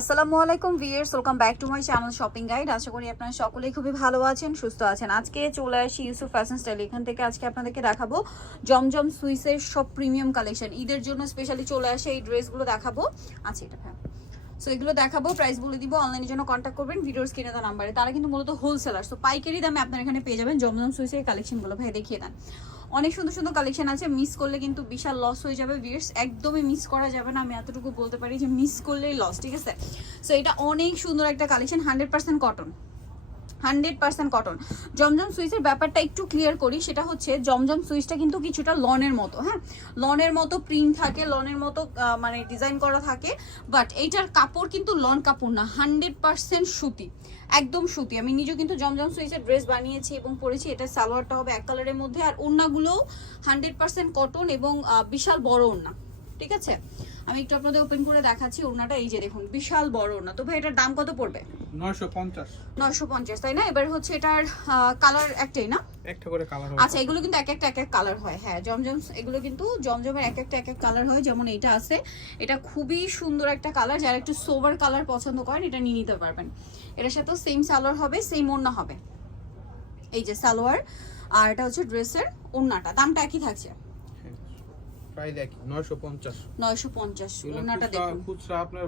আসসালামু আলাইকুম viewers welcome back to my channel shopping guide. আশা করি আপনারা সকলেই খুবই ভালো আছেন, সুস্থ আছেন। আজকে চলে আসি ইউসুফ ফ্যাশন স্টাইল। এখান থেকে আজকে আপনাদেরকে দেখাবো জমজম সুইসের সব প্রিমিয়াম কালেকশন। ঈদের জন্য স্পেশালি চলে আসে এই ড্রেসগুলো দেখাবো। আচ্ছা এটা হ্যাঁ। সো এগুলো দেখাবো প্রাইস বলে দিব অনলাইনের জন্য কন্ট্যাক্ট করবেন, ভিডিওর স্ক্রিনে দেওয়া নাম্বারে তারা কিন্তু মূলত হোলসেলার সো পাইকারি দামে আপনারা এখানে পেয়ে যাবেন জমজম সুইসের কালেকশনগুলো। ভাই, দেখিয়ে দেন। অনেক সুন্দর সুন্দর কালেকশন আছে। মিস করলে কিন্তু বিশাল লস হয়ে যাবে ভিউয়ার্স একদমই মিস করা যাবে না, আমি এতটুকু বলতে পারি যে মিস করলেই লস ঠিক আছে? সো এটা অনেক সুন্দর একটা collection hundred percent cotton hundred percent cotton. Zamzam সুইচের ব্যাপারটা একটু ক্লিয়ার করি, সেটা হচ্ছে জমজম সুইচটা কিন্তু কিছুটা লনের মতো হ্যাঁ? লনের মতো প্রিন্ট থাকে, লনের মতো মানে ডিজাইন করা থাকে বাট এইটার কাপড় কিন্তু লন কাপড় না, হান্ড্রেড পার্সেন্ট সুতি, একদম সুতি। আমি নিজেও কিন্তু জমজম সুইচের ড্রেস বানিয়েছি এবং পরেছি এটা সালোয়ারটা হবে এক কালারের মধ্যে, আর ওড়নাগুলোও হান্ড্রেড পার্সেন্ট কটন এবং বিশাল বড় ওড়না, ঠিক আছে? আমি একটু আপনাদের ওপেন করে দেখাচ্ছি ওড়নাটা এই যে দেখুন বিশাল বড় ওড়না। তো ভাই এটার দাম কত পড়বে? নয়শো পঞ্চাশ। নয়শো পঞ্চাশ তাই না? এবার হচ্ছে এটার কালার একটাই না? একটা করে কালার আচ্ছা এগুলো কিন্তু এক একটা এক এক কালার হয়। হ্যাঁ জমজম এগুলো কিন্তু জমজমের এক একটা এক এক কালার হয় যেমন এইটা আছে। এটা খুবই সুন্দর একটা কালার যারা একটু সোভার কালার পছন্দ করেন এটা নিয়ে নিতে পারবেন। এটার সাথেও সেম সালোয়ার হবে সেম ওড়না হবে। এই যে সালোয়ার আর এটা হচ্ছে ড্রেসের ওড়নাটা। দামটা একই থাকছে। দেখুন। খুচরা আপনার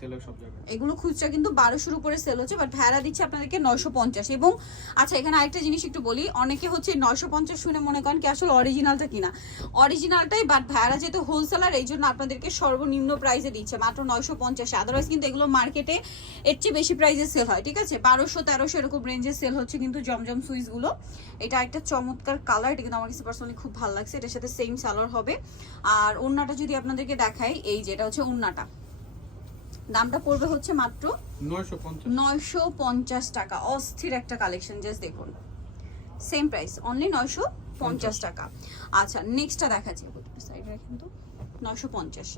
সেল হয় সব জায়গায়। এগুলো খুচরা কিন্তু উপরে সেল হচ্ছে বাট ভেড়া দিচ্ছে আপনাদেরকে নয়শো পঞ্চাশ। এবং আচ্ছা এখানে আরেকটা জিনিস একটু বলি অনেকে হচ্ছে নয়শো পঞ্চাশ শুনে মনে করেন কি আসলে অরিজিনালটা কিনা। অরিজিনালটাই বাট ভেড়া যেহেতু হোলসেলার এই জন্য আপনাদেরকে সর্বনিম্ন প্রাইসে দিচ্ছে মাত্র নয়শো পঞ্চাশে। আদারওয়াইজ কিন্তু এগুলো মার্কেটে এর চেয়ে বেশি প্রাইসে সেল হয় ঠিক আছে? বারোশো তেরোশো এরকম রেঞ্জে সেল হচ্ছে কিন্তু জমজম সুইচগুলো এটা একটা চমৎকার কালার এটা কিন্তু আমার কাছে পার্সোনালি খুব ভালো লাগছে এটার সাথে সেম সালোয়ার হবে। আর ওড়নাটা যদি আপনাদেরকে দেখাই এই যে এটা হচ্ছে ওড়নাটা দামটা পড়বে হচ্ছে মাত্র নয়শো পঞ্চাশ। টাকা। অস্থির একটা কালেকশন জাস্ট দেখুন। সেম প্রাইস অনলি নয়শো পঞ্চাশ টাকা। আচ্ছা নেক্সটটা দেখাচ্ছি। সাইড রাখেন তো। নয়শো পঞ্চাশ।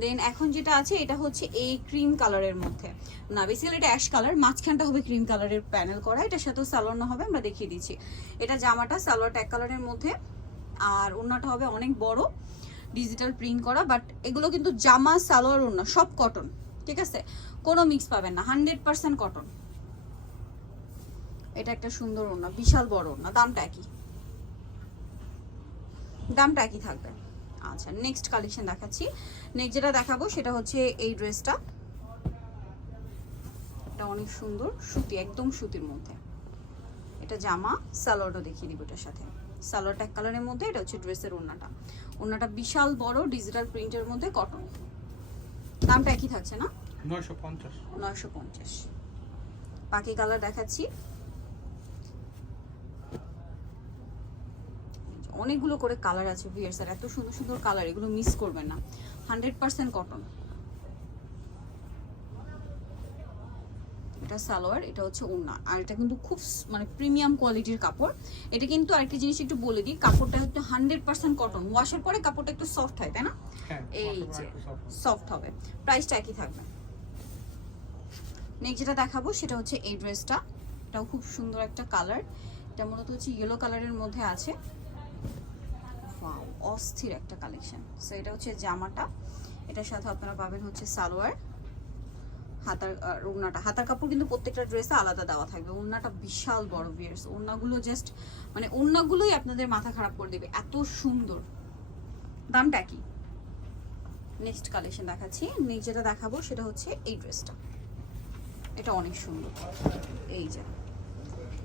দেন এখন যেটা আছে এটা হচ্ছে এই ক্রিম কালারের মধ্যে। না বেসিক্যালি এটা অ্যাশ কালার মাঝখানটা হবে ক্রিম কালারের প্যানেল করা। এটার সাথেও সালোয়ার না হবে আমরা দেখিয়ে দিচ্ছি। এটা জামাটা সালোয়ার এক কালারের মধ্যে। আর ওড়নাটা হবে অনেক বড় ডিজিটাল প্রিন্ট করা বাট এগুলো কিন্তু জামা, সালোয়ার, ওড়না, সব কটন ঠিক আছে? কোনো মিক্স পাবেন না হান্ড্রেড পার্সেন্ট কটন এটা একটা সুন্দর ওড়না, বিশাল বড় ওড়না, দামটা একই। দামটা একই থাকবে। আচ্ছা নেক্সট কালেকশন দেখাচ্ছি। নেক্সট যেটা দেখাবো, সেটা হচ্ছে এই ড্রেসটা এটা অনেক সুন্দর, সুতি, একদম সুতির মধ্যে। এটা জামা সালোয়ারও দেখিয়ে দিব এটার সাথে। সালোয়ারটা এক কালারের মধ্যে এটা হচ্ছে ড্রেসের ওড়নাটা। ওড়নাটা বিশাল বড় ডিজিটাল প্রিন্টের মধ্যে কটন দামটা একই থাকছে না? নয়শো পঞ্চাশ। নয়শো পঞ্চাশ। বাকি কালার দেখাচ্ছি। অনেকগুলো করে কালার আছে ভিয়ার স্যার এত সুন্দর সুন্দর কালার এগুলো মিস করবেন না। হান্ড্রেড পার্সেন্ট কটন এটা সালোয়ার এটা হচ্ছে ওড়না। আর এটা কিন্তু খুব মানে প্রিমিয়াম কোয়ালিটির কাপড়। এটা কিন্তু আরেকটা জিনিস একটু বলে দিই কাপড়টা হচ্ছে হান্ড্রেড পার্সেন্ট কটন ওয়াশের পরে কাপড়টা একটু সফট হয় তাই না? হ্যাঁ এই যে সফট হবে। প্রাইসটা একই থাকবে। নেক্সট যেটা দেখাবো সেটা হচ্ছে এই ড্রেসটা এটাও খুব সুন্দর একটা কালার এটা মূলত হচ্ছে ইয়েলো কালারের মধ্যে আছে। অস্থির একটা কালেকশন সো এটা হচ্ছে জামাটা। এটার সাথে আপনারা পাবেন হচ্ছে সালোয়ার। হাতার ওড়নাটা। হাতার কাপড় কিন্তু প্রত্যেকটা ড্রেসে আলাদা দেওয়া থাকবে। ওড়নাটা বিশাল বড় ভিয়ার্স ওড়নাগুলো জাস্ট মানে ওড়নাগুলোই আপনাদের মাথা খারাপ করে দেবে। এত সুন্দর। দামটা কি? নেক্সট কালেকশন দেখাচ্ছি। নেক্সট যেটা দেখাবো সেটা হচ্ছে এই ড্রেসটা এটা অনেক সুন্দর। এই যে।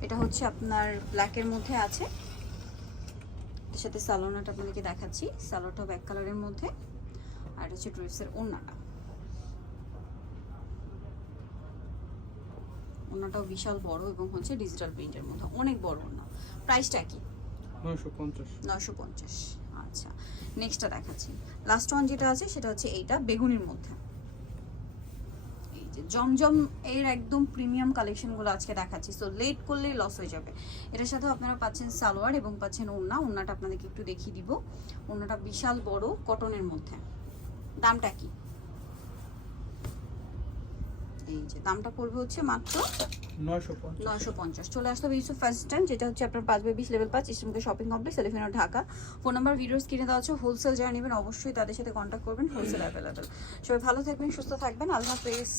এটা হচ্ছে আপনার ব্ল্যাকের মধ্যে আছে। এর সাথে সালোনাটা আপনাদেরকে দেখাচ্ছি। সালোয়ারটা ব্যাক কালারের মধ্যে। আর হচ্ছে ড্রেসের ওড়নাটা। ওড়নাটাও বিশাল বড় এবং হচ্ছে ডিজিটাল প্রিন্টের মধ্যে অনেক বড় ওড়না। প্রাইসটা কি? নয়শো পঞ্চাশ। আচ্ছা নেক্সটটা দেখাচ্ছি। লাস্ট ওয়ান যেটা আছে সেটা হচ্ছে এইটা বেগুনির মধ্যে। এই যে জমজম এর একদম প্রিমিয়াম কালেকশনগুলো আজকে দেখাচ্ছি। সো লেট করলেই লস হয়ে যাবে। এটার সাথেও আপনারা পাচ্ছেন সালোয়ার এবং পাচ্ছেন ওড়না। ওড়নাটা আপনাদেরকে একটু দেখিয়ে দিব। ওড়নাটা বিশাল বড় কটনের মধ্যে। দামটা কি? এই যে দামটা পড়বে হচ্ছে মাত্র নয়শো পঞ্চাশ। চলে আসতে হবে ইউসুফ ফার্স্ট টাইম যেটা হচ্ছে আপনার পাঁচ বাই বিশ লেভেল পাঁচ ইসলামকে shopping complex elephant Dhaka. Phone number videos কিনে দেওয়া আছে হোলসেল যারা নেবেন অবশ্যই তাদের সাথে কন্ট্যাক্ট করবেন হোলসেল অ্যাভেলেবেল সবাই ভালো থাকবেন সুস্থ থাকবেন আল্লাহ হাফেজ।